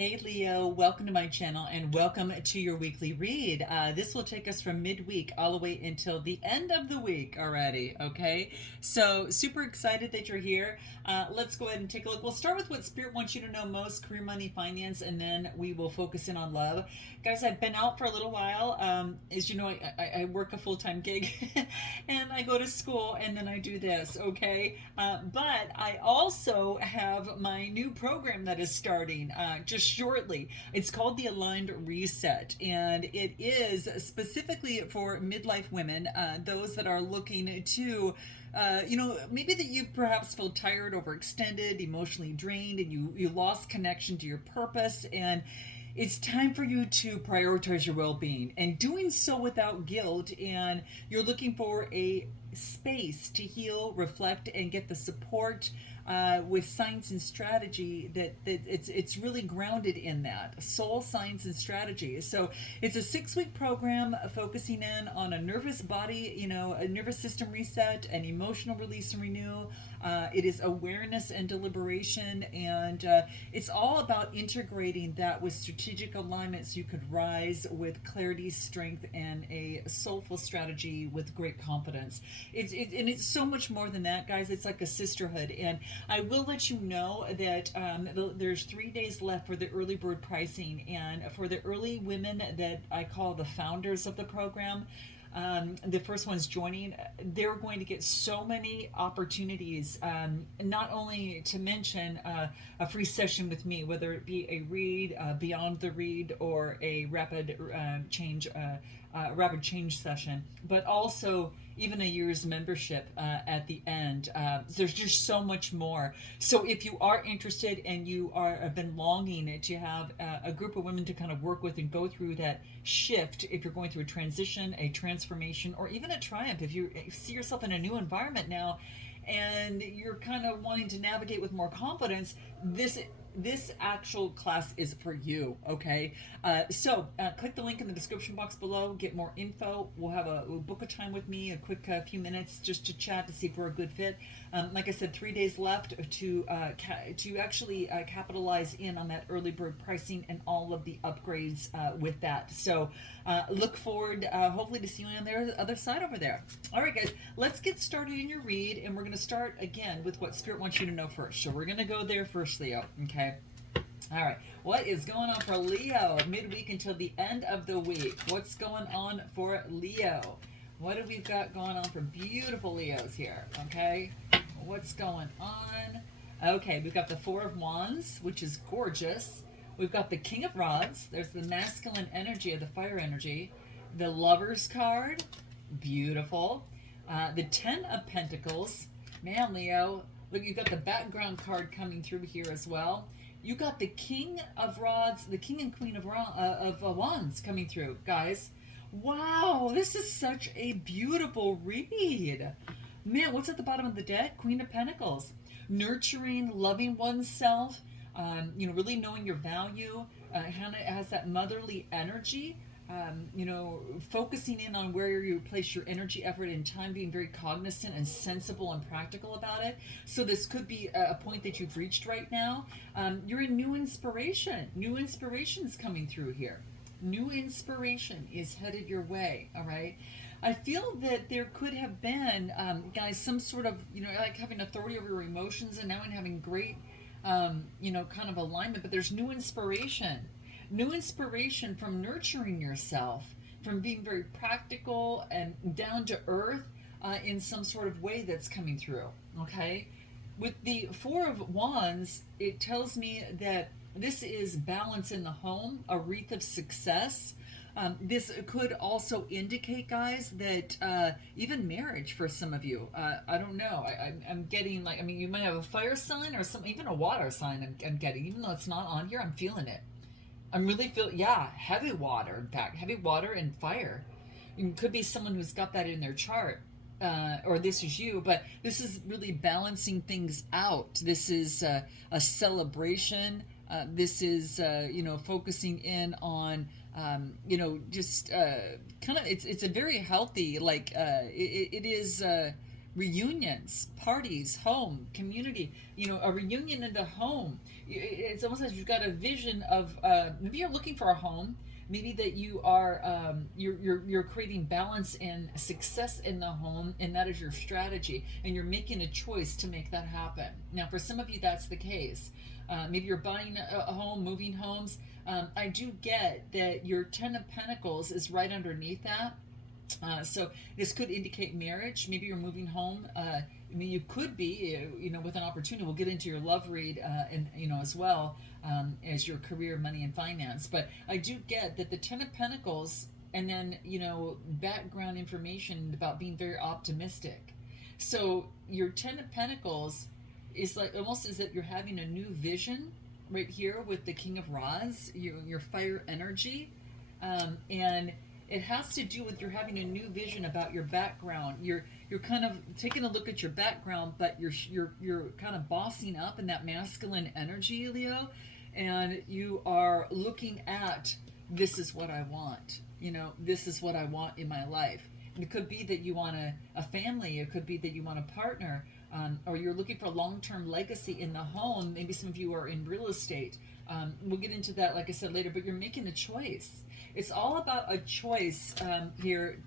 Hey Leo, welcome to my channel and welcome to your weekly read. This will take us from midweek all the way until the end of the week already, okay? So super excited that you're here. Let's go ahead and take a look. We'll start with what Spirit wants you to know most, career, money, finance, and then we will focus in on love. Guys, I've been out for a little while. As you know, I work a full-time gig and I go to school and then I do this, okay? But I also have my new program that is starting just shortly. It's called the Aligned Reset, and it is specifically for midlife women, those that are looking to maybe that you perhaps feel tired, overextended, emotionally drained, and you lost connection to your purpose, and it's time for you to prioritize your well-being and doing so without guilt, and you're looking for a space to heal, reflect, and get the support with science and strategy that it's really grounded in that soul science and strategy. So it's a 6-week program focusing in on a nervous body, a nervous system reset, an emotional release and renew. It is awareness and deliberation, and it's all about integrating that with strategic alignment so you could rise with clarity, strength, and a soulful strategy with great confidence. And it's so much more than that, guys. It's like a sisterhood, and I will let you know that there's 3 days left for the early bird pricing, and for the early women that I call the founders of the program, the first one's joining, they're going to get so many opportunities, not only to mention a free session with me, whether it be a read, beyond the read, or a rapid change session, but also even a year's membership at the end. There's just so much more. So if you are interested and have been longing to have a group of women to kind of work with and go through that shift, if you're going through a transition, a transformation, or even a triumph, if you see yourself in a new environment now and you're kind of wanting to navigate with more confidence, this actual class is for you, okay? So click the link in the description box below, get more info. We'll book a time with me, a quick few minutes just to chat to see if we're a good fit. Like I said, 3 days left to actually capitalize in on that early bird pricing and all of the upgrades with that. So look forward, hopefully, to see you on the other side over there. All right, guys, let's get started in your read, and we're going to start again with what Spirit wants you to know first. So we're going to go there first, Leo, okay? All right, what is going on for Leo midweek until the end of the week? What's going on for Leo? What have we got going on for beautiful Leos here, okay? What's going on? Okay, we've got the Four of Wands, which is gorgeous. We've got the King of Rods. There's the masculine energy of the fire energy. The Lover's card, beautiful. The Ten of Pentacles. Man, Leo, look, you've got the background card coming through here as well. You got the King of Rods, the King and Queen of Wands coming through, guys. Wow, this is such a beautiful read. Man, what's at the bottom of the deck? Queen of Pentacles. Nurturing, loving oneself, really knowing your value. Hannah has that motherly energy. Focusing in on where you place your energy, effort, and time, being very cognizant and sensible and practical about it. So this could be a point that you've reached right now. You're in new inspiration. New inspiration is coming through here. New inspiration is headed your way, all right? I feel that there could have been, guys, some sort of, like having authority over your emotions and now in having great, kind of alignment, but there's new inspiration. New inspiration from nurturing yourself, from being very practical and down to earth in some sort of way that's coming through, okay? With the Four of Wands, it tells me that this is balance in the home, a wreath of success. This could also indicate, guys, that even marriage for some of you, I don't know, I'm getting you might have a fire sign or even a water sign I'm getting, even though it's not on here, I'm feeling it. I'm really heavy water, in fact, heavy water and fire. It could be someone who's got that in their chart, or this is you, but this is really balancing things out. This is a celebration. This is, focusing in on, just kind of, it's a very healthy, it is reunions, parties, home, community, a reunion in the home. It's almost as you've got a vision of, maybe you're looking for a home, maybe that you are, you're creating balance and success in the home, and that is your strategy, and you're making a choice to make that happen. Now for some of you that's the case. Maybe you're buying a home, moving homes. I do get that your Ten of Pentacles is right underneath that. So this could indicate marriage. Maybe you're moving home. I mean, you could be, with an opportunity. We'll get into your love read, and as well, as your career, money, and finance. But I do get that the Ten of Pentacles, and then background information about being very optimistic. So your Ten of Pentacles is like almost as that you're having a new vision right here with the King of Rods, your fire energy, and it has to do with you're having a new vision about your background. You're kind of taking a look at your background, but you're kind of bossing up in that masculine energy, Leo, and you are looking at, this is what I want. This is what I want in my life. And it could be that you want a family. It could be that you want a partner, or you're looking for a long-term legacy in the home. Maybe some of you are in real estate. We'll get into that, like I said, later. But you're making a choice. It's all about a choice here,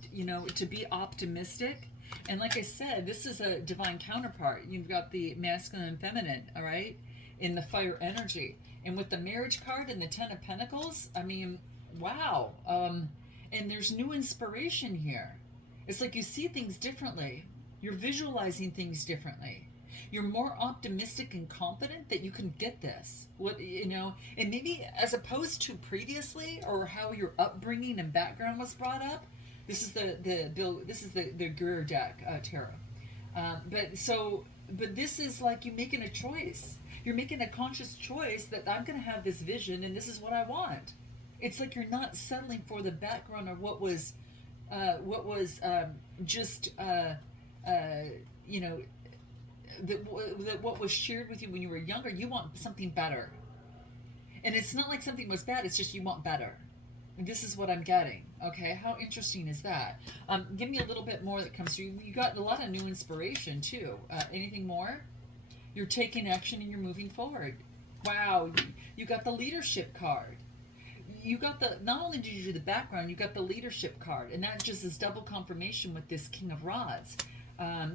to be optimistic. And like I said, this is a divine counterpart. You've got the masculine and feminine, all right, in the fire energy. And with the marriage card and the Ten of Pentacles, I mean, wow. And there's new inspiration here. It's like you see things differently. You're visualizing things differently. You're more optimistic and confident that you can get this. And maybe as opposed to previously, or how your upbringing and background was brought up. This is the Greer deck tarot. But this is like you making a choice. You're making a conscious choice that I'm going to have this vision and this is what I want. It's like you're not settling for the background or what was just what was shared with you when you were younger. You want something better, and it's not like something was bad. It's just you want better. And this is what I'm getting. Okay, how interesting is that? Give me a little bit more that comes through. You got a lot of new inspiration too. Anything more? You're taking action and you're moving forward. Wow, you got the leadership card. You got not only did you do the background, you got the leadership card, and that just is double confirmation with this King of Rods.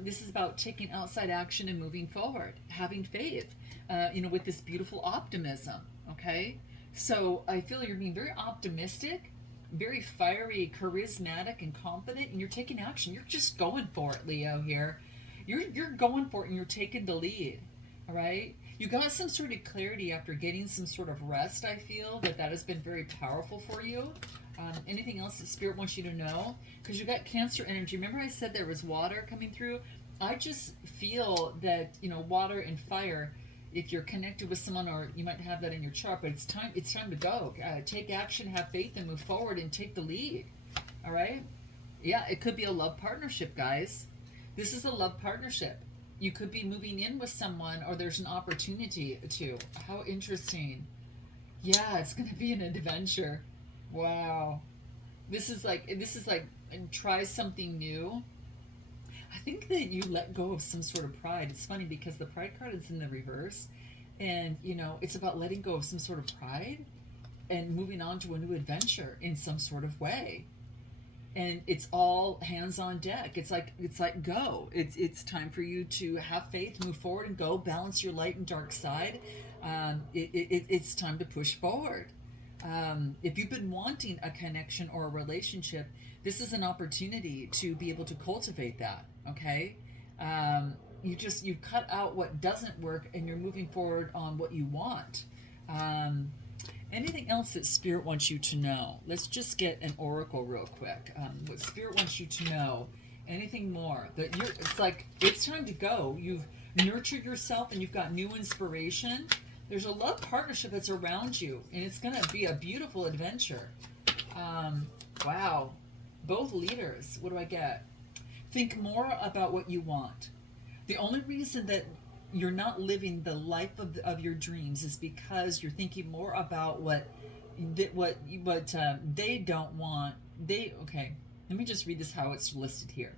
This is about taking outside action and moving forward, having faith, with this beautiful optimism. Okay, so I feel you're being very optimistic, very fiery, charismatic, and confident, and you're taking action. You're just going for it, Leo. Here, you're going for it, and you're taking the lead. All right. You got some sort of clarity after getting some sort of rest. I feel that has been very powerful for you. Anything else that Spirit wants you to know? Because you got Cancer energy. Remember I said there was water coming through? I just feel that, water and fire, if you're connected with someone, or you might have that in your chart, but it's time to go. Take action, have faith, and move forward and take the lead. All right? Yeah, it could be a love partnership, guys. This is a love partnership. You could be moving in with someone, or there's an opportunity to. How interesting. Yeah, it's going to be an adventure. Wow. This is like try something new. I think that you let go of some sort of pride. It's funny because the pride card is in the reverse, and it's about letting go of some sort of pride and moving on to a new adventure in some sort of way. And it's all hands on deck. It's like go. It's time for you to have faith, move forward, and go. Balance your light and dark side. It's time to push forward. If you've been wanting a connection or a relationship, this is an opportunity to be able to cultivate that. Okay, you cut out what doesn't work, and you're moving forward on what you want. Anything else that Spirit wants you to know? Let's just get an oracle real quick. What Spirit wants you to know. Anything more? It's time to go. You've nurtured yourself and you've got new inspiration. There's a love partnership that's around you, and it's going to be a beautiful adventure. Wow. Both leaders. What do I get? Think more about what you want. The only reason that you're not living the life of your dreams is because you're thinking more about what they don't want. Okay, let me just read this how it's listed here.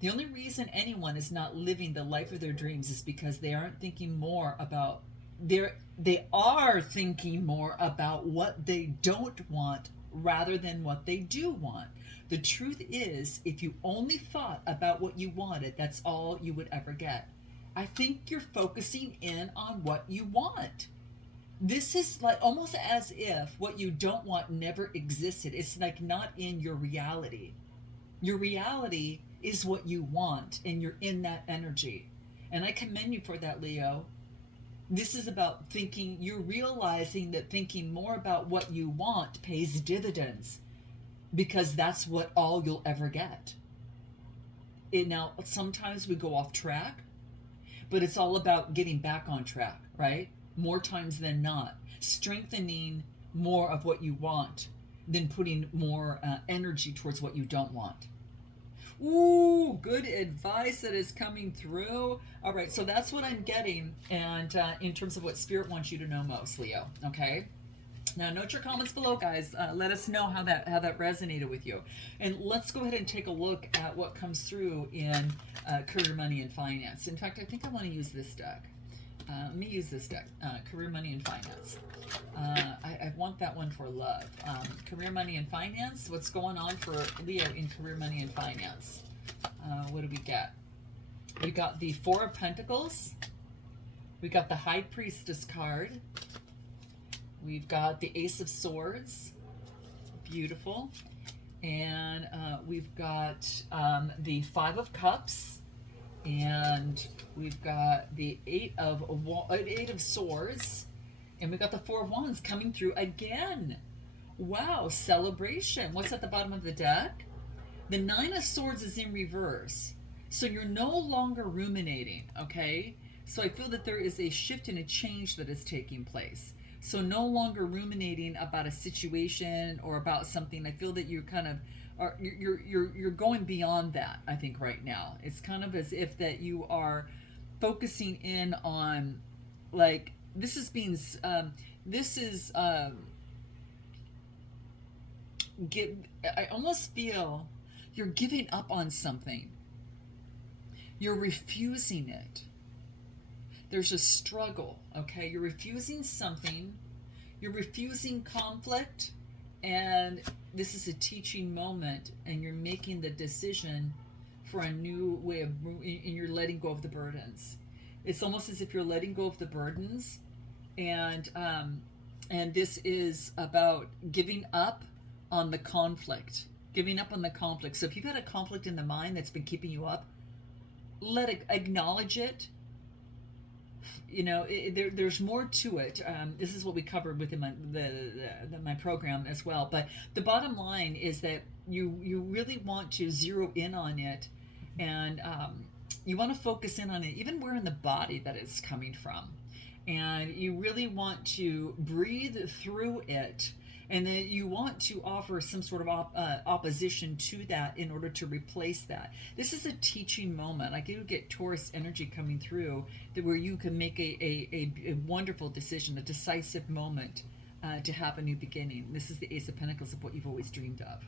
The only reason anyone is not living the life of their dreams is because they aren't thinking more about they are thinking more about what they don't want rather than what they do want. The truth is, if you only thought about what you wanted, that's all you would ever get. I think you're focusing in on what you want. This is like almost as if what you don't want never existed. It's like not in your reality. Your reality is what you want, and you're in that energy. And I commend you for that, Leo. This is about thinking, you're realizing that thinking more about what you want pays dividends because that's what all you'll ever get. Now, sometimes we go off track, but it's all about getting back on track, right? More times than not. Strengthening more of what you want than putting more energy towards what you don't want. Ooh, good advice that is coming through. All right, so that's what I'm getting, and in terms of what Spirit wants you to know most, Leo. Okay. Now, note your comments below, guys. Let us know how that resonated with you, and let's go ahead and take a look at what comes through in career, money, and finance. In fact, I think I want to use this deck. Let me use this deck. Career, money, and finance. I want that one for love. Career, money, and finance. What's going on for Leo in career, money, and finance? What do we get? We got the Four of Pentacles. We got the High Priestess card. We've got the Ace of Swords. Beautiful. And we've got the Five of Cups. And we've got the Eight of Swords. And we've got the Four of Wands coming through again. Wow, celebration. What's at the bottom of the deck? The Nine of Swords is in reverse. So you're no longer ruminating, okay? So I feel that there is a shift and a change that is taking place. So no longer ruminating about a situation or about something. I feel that you're kind of you're going beyond that, I think, right now. It's kind of as if that you are focusing in on, like, this is being I almost feel you're giving up on something. You're refusing it. There's a struggle, okay? You're refusing something. You're refusing conflict, and this is a teaching moment, and you're making the decision for a new way of, and you're letting go of the burdens. It's almost as if you're letting go of the burdens, and this is about giving up on the conflict. Giving up on the conflict. So if you've had a conflict in the mind that's been keeping you up, acknowledge it. You know, there's more to it. This is what we covered within my program as well. But the bottom line is that you really want to zero in on it, and you want to focus in on it, even where in the body that it's coming from. And you really want to breathe through it, and then you want to offer some sort of opposition to that in order to replace that. This is a teaching moment. Like, you get Taurus energy coming through, that where you can make a wonderful decision, a decisive moment to have a new beginning. This is the Ace of Pentacles of what you've always dreamed of.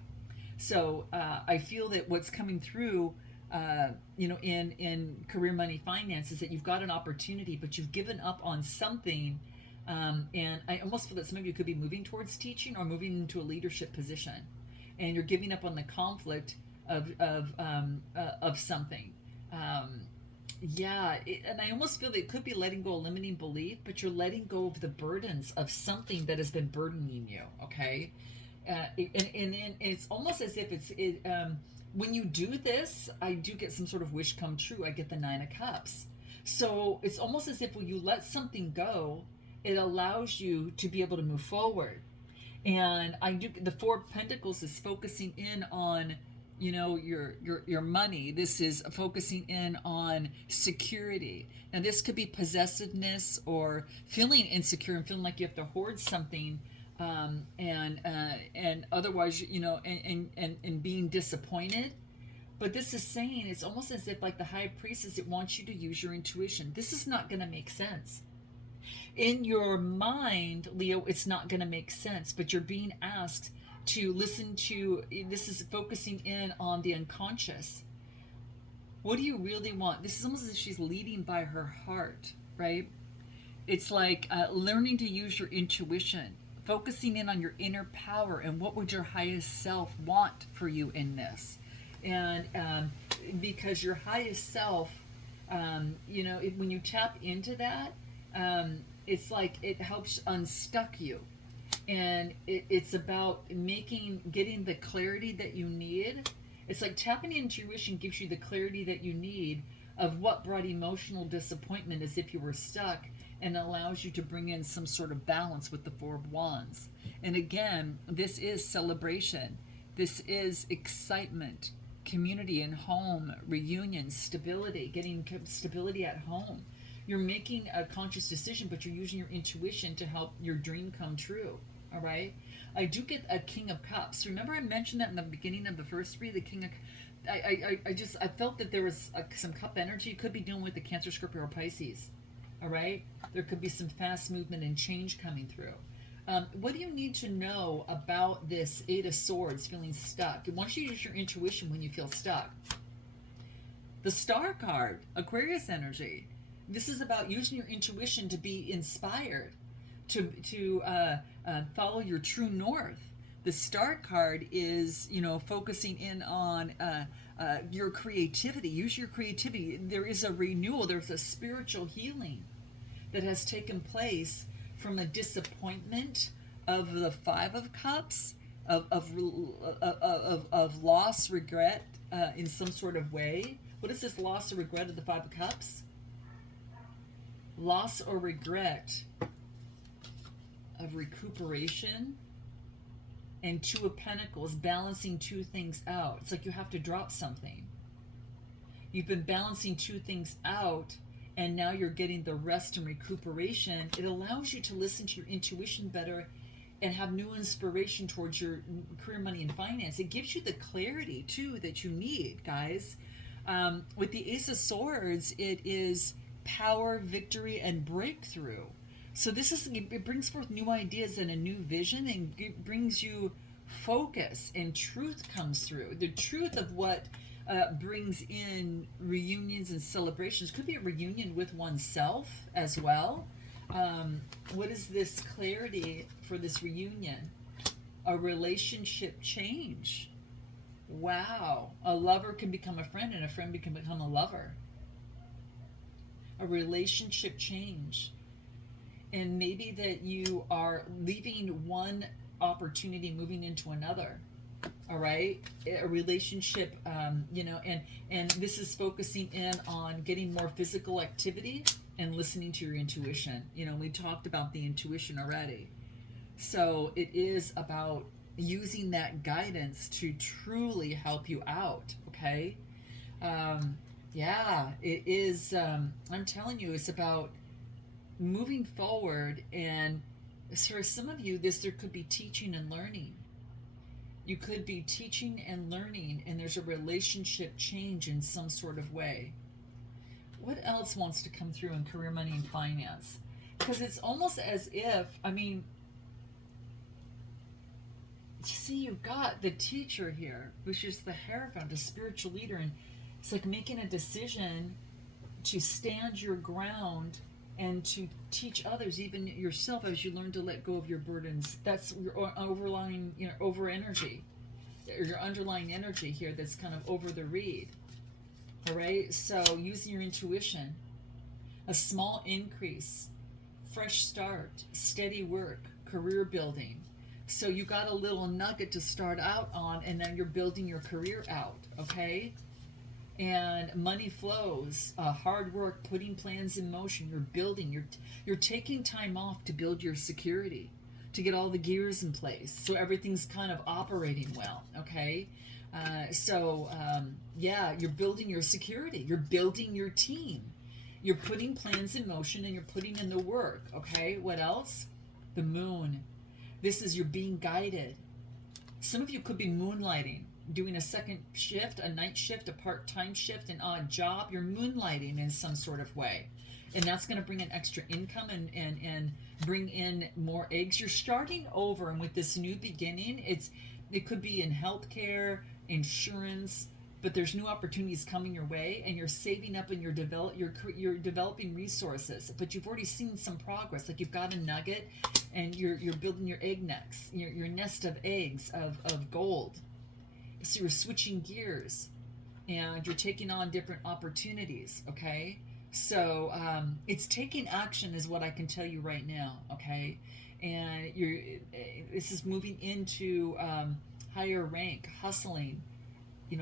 So I feel that what's coming through in career, money, finance is that you've got an opportunity, but you've given up on something. And I almost feel that some of you could be moving towards teaching or moving into a leadership position, and you're giving up on the conflict of something. And I almost feel that it could be letting go of limiting belief, but you're letting go of the burdens of something that has been burdening you. Okay, and it's almost as if when you do this, I do get some sort of wish come true. I get the Nine of Cups. So it's almost as if when you let something go, it allows you to be able to move forward. And the Four of Pentacles is focusing in on, your money. This is focusing in on security. Now, this could be possessiveness or feeling insecure and feeling like you have to hoard something, and otherwise, and being disappointed. But this is saying, it's almost as if, like the High Priestess, it wants you to use your intuition. This is not going to make sense. In your mind, Leo, it's not going to make sense, but you're being asked to listen to, this is focusing in on the unconscious. What do you really want? This is almost as if she's leading by her heart, right? It's like learning to use your intuition, focusing in on your inner power and what would your highest self want for you in this. And because your highest self, when you tap into that, it's like it helps unstuck you. And it's about getting the clarity that you need. It's like tapping into intuition gives you the clarity that you need of what brought emotional disappointment as if you were stuck, and allows you to bring in some sort of balance with the Four of Wands. And again, this is celebration. This is excitement, community and home, reunion, stability, getting stability at home. You're making a conscious decision, but you're using your intuition to help your dream come true. All right. I do get a King of Cups. Remember, I mentioned that in the beginning of the first three. The King of, I felt that there was some cup energy. You could be dealing with the Cancer, Scorpio, or Pisces. All right. There could be some fast movement and change coming through. What do you need to know about this Eight of Swords feeling stuck? Once you use your intuition when you feel stuck. The Star card, Aquarius energy. This is about using your intuition to be inspired, to follow your true north. The Star card is, focusing in on your creativity. Use your creativity. There is a renewal. There's a spiritual healing that has taken place from a disappointment of the Five of Cups, of loss, regret in some sort of way. What is this loss or regret of the Five of Cups? Loss or regret of recuperation, and Two of Pentacles, balancing two things out. It's like you have to drop something. You've been balancing two things out, and now you're getting the rest and recuperation. It allows you to listen to your intuition better and have new inspiration towards your career, money, and finance. It gives you the clarity, too, that you need, guys. With the Ace of Swords, it is power, victory, and breakthrough. So it brings forth new ideas and a new vision, and it brings you focus, and truth comes through. The truth of what brings in reunions and celebrations. Could be a reunion with oneself as well. What is this clarity for this reunion? A relationship change. Wow. A lover can become a friend, and a friend can become a lover. A relationship change. And maybe that you are leaving one opportunity, moving into another. All right, a relationship, and this is focusing in on getting more physical activity and listening to your intuition. We talked about the intuition already. So it is about using that guidance to truly help you out. Okay. It is. I'm telling you, it's about moving forward, and for some of you, there could be teaching and learning. You could be teaching and learning, and there's a relationship change in some sort of way. What else wants to come through in career, money, and finance? Because it's almost as if, you've got the teacher here, which is the Hierophant, the spiritual leader, and it's like making a decision to stand your ground and to teach others, even yourself, as you learn to let go of your burdens. That's your overlying, over energy, or your underlying energy here that's kind of over the read. All right, so using your intuition, a small increase, fresh start, steady work, career building. So you got a little nugget to start out on, and then you're building your career out, okay? And money flows, hard work, putting plans in motion. You're building. You're taking time off to build your security, to get all the gears in place, so everything's kind of operating well. Okay, you're building your security. You're building your team. You're putting plans in motion, and you're putting in the work. Okay, what else? The moon. This is you're being guided. Some of you could be moonlighting, doing a second shift, a night shift, a part-time shift, an odd job. You're moonlighting in some sort of way, and that's going to bring in extra income and bring in more eggs. You're starting over, and with this new beginning, it could be in healthcare, insurance, but there's new opportunities coming your way, and you're saving up and you're developing resources, but you've already seen some progress. Like you've got a nugget, and you're building your egg nest, your nest of eggs of gold. So you're switching gears, and you're taking on different opportunities. Okay, so it's taking action is what I can tell you right now. Okay, and this is moving into higher rank, hustling,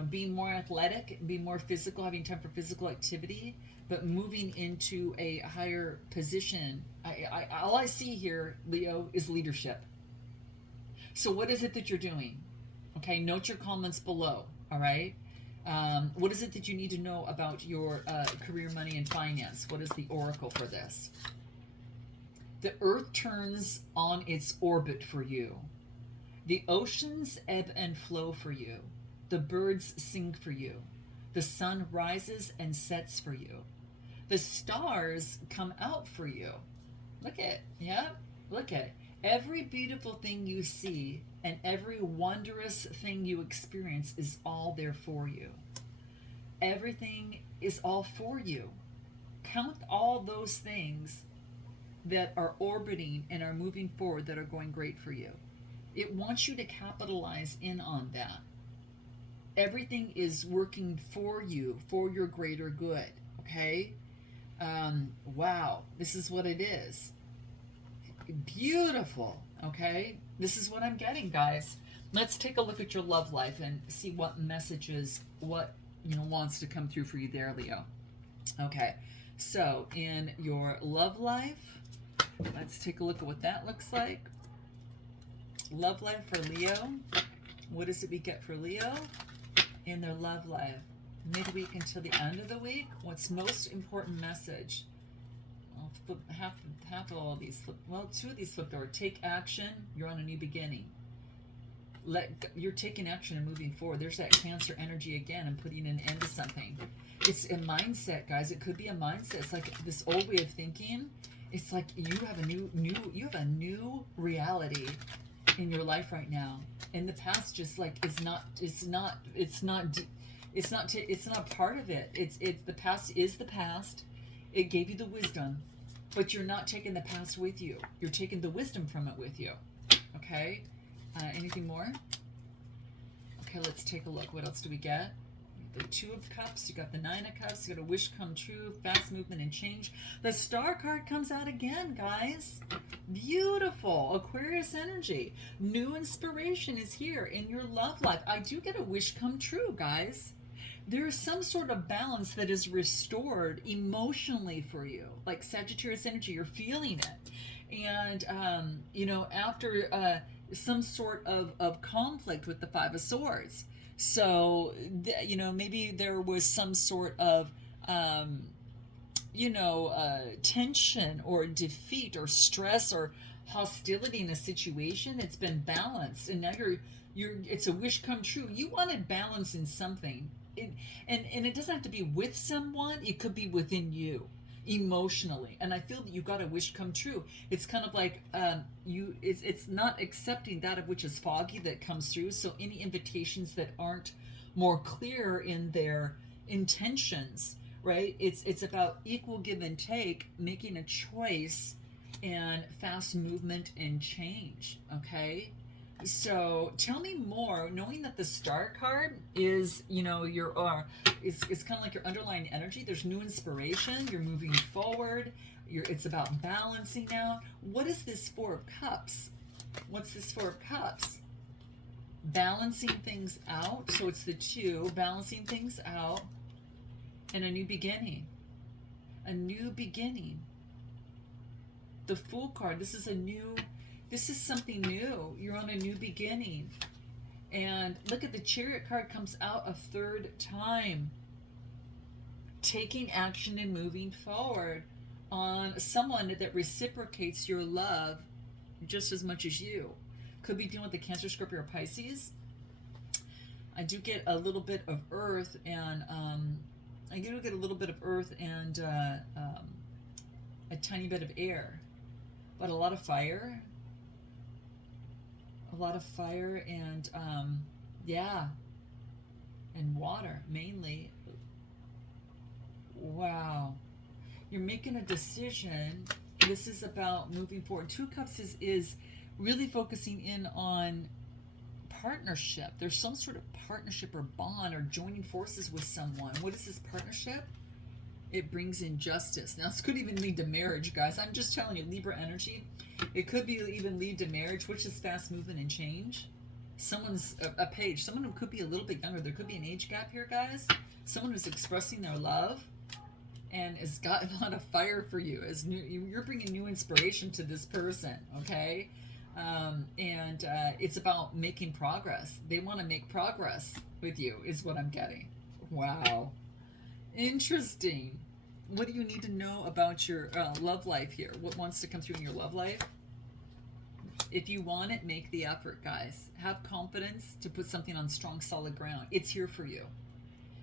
being more athletic, being more physical, having time for physical activity, but moving into a higher position. All I see here, Leo, is leadership. So what is it that you're doing? Okay, note your comments below. All right. What is it that you need to know about your career, money, and finance? What is the oracle for this? The earth turns on its orbit for you. The oceans ebb and flow for you. The birds sing for you. The sun rises and sets for you. The stars come out for you. Look at, yeah, look at it. Every beautiful thing you see and every wondrous thing you experience is all there for you. Everything is all for you. Count all those things that are orbiting and are moving forward that are going great for you. It wants you to capitalize in on that. Everything is working for you, for your greater good. Okay? Wow, this is what it is. Beautiful. Okay? This is what I'm getting, guys. Let's take a look at your love life and see what messages, what wants to come through for you there, Leo. Okay, so in your love life, let's take a look at what that looks like. Love life for Leo. What is it we get for Leo in their love life? Midweek until the end of the week. What's most important message? I'll flip half of all these. Two of these flipped over. Take action. You're on a new beginning. You're taking action and moving forward. There's that Cancer energy again and putting an end to something. It's a mindset, guys. It could be a mindset. It's like this old way of thinking. It's like you have a new reality in your life right now. In the past, just like it's not part of it. It's the past is the past. It gave you the wisdom, but you're not taking the past with you. You're taking the wisdom from it with you. Okay. Anything more? Okay, let's take a look. What else do we get? The Two of Cups, you got the Nine of Cups, you got a wish come true, fast movement and change. The Star card comes out again, guys. Beautiful. Aquarius energy. New inspiration is here in your love life. I do get a wish come true, guys. There is some sort of balance that is restored emotionally for you. Like Sagittarius energy, you're feeling it. And, after some sort of conflict with the Five of Swords. So, maybe there was some sort of, tension or defeat or stress or hostility in a situation. It's been balanced, and now it's a wish come true. You wanted balance in something, and it doesn't have to be with someone. It could be within you, emotionally. And I feel that you got a wish come true. It's kind of like it's not accepting that of which is foggy that comes through. So any invitations that aren't more clear in their intentions, right? It's about equal give and take, making a choice, and fast movement and change. Okay. So tell me more, knowing that the Star card is, it's kind of like your underlying energy. There's new inspiration. You're moving forward. It's about balancing out. What is this Four of Cups? What's this Four of Cups? Balancing things out. So it's the two, balancing things out, and a new beginning. A new beginning. The Fool card. This is something new. You're on a new beginning. And look at the Chariot card comes out a third time. Taking action and moving forward on someone that reciprocates your love just as much as you. Could be dealing with the Cancer, Scorpio, or Pisces. I do get a little bit of earth, and a tiny bit of air, but a lot of fire. A lot of fire, and and water mainly. Wow. You're making a decision. This is about moving forward. Two Cups is really focusing in on partnership. There's some sort of partnership or bond or joining forces with someone. What is this partnership? It brings in justice. Now, this could even lead to marriage, guys. I'm just telling you, Libra energy. It could be even lead to marriage, which is fast movement and change. Someone's a page. Someone who could be a little bit younger. There could be an age gap here, guys. Someone who's expressing their love and has got a lot of fire for you. As new, you're bringing new inspiration to this person, okay? And it's about making progress. They want to make progress with you, is what I'm getting. Wow. Interesting. What do you need to know about your love life here? What wants to come through in your love life? If you want it, make the effort, guys. Have confidence to put something on strong, solid ground. It's here for you.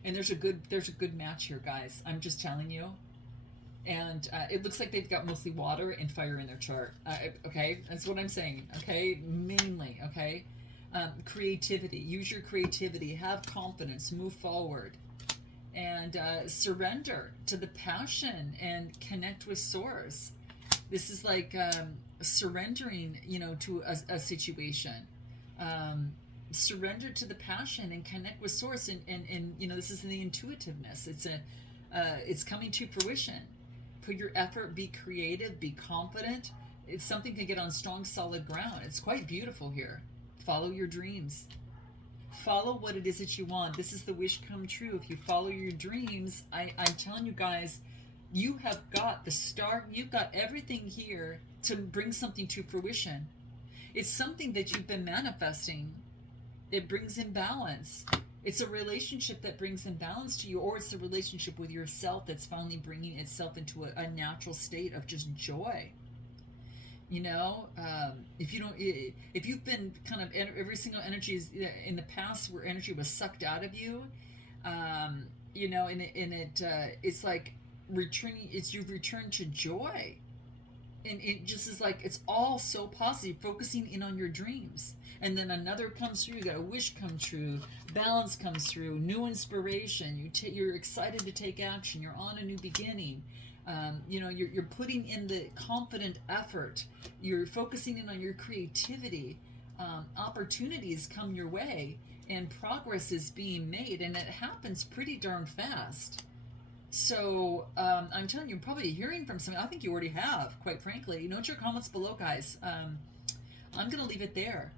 And there's a good match here, guys. I'm just telling you. And it looks like they've got mostly water and fire in their chart. Okay, that's what I'm saying. Okay, mainly. Okay, creativity. Use your creativity. Have confidence. Move forward. And surrender to the passion and connect with source. This is like surrendering, to a situation. Surrender to the passion and connect with source. And this is the intuitiveness. It's coming to fruition. Put your effort. Be creative. Be confident. It's something to get on strong, solid ground. It's quite beautiful here. Follow your dreams. Follow what it is that you want. This is the wish come true. If you follow your dreams, I'm telling you guys, you have got the start. You've got everything here to bring something to fruition. It's something that you've been manifesting. It brings in balance. It's a relationship that brings in balance to you, or it's a relationship with yourself that's finally bringing itself into a natural state of just joy. If you've been kind of every single energy is in the past where energy was sucked out of you, it's like returning. You've returned to joy, and it just is like it's all so positive. Focusing in on your dreams, and then another comes through. You got a wish come true, balance comes through, new inspiration. You're excited to take action. You're on a new beginning. You're putting in the confident effort. You're focusing in on your creativity. Opportunities come your way, and progress is being made, and it happens pretty darn fast. So I'm telling you, you're probably hearing from somebody. I think you already have, quite frankly. Note your comments below, guys. I'm going to leave it there.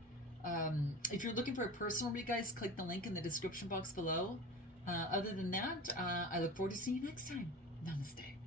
If you're looking for a personal read, guys, click the link in the description box below. Other than that, I look forward to seeing you next time. Namaste.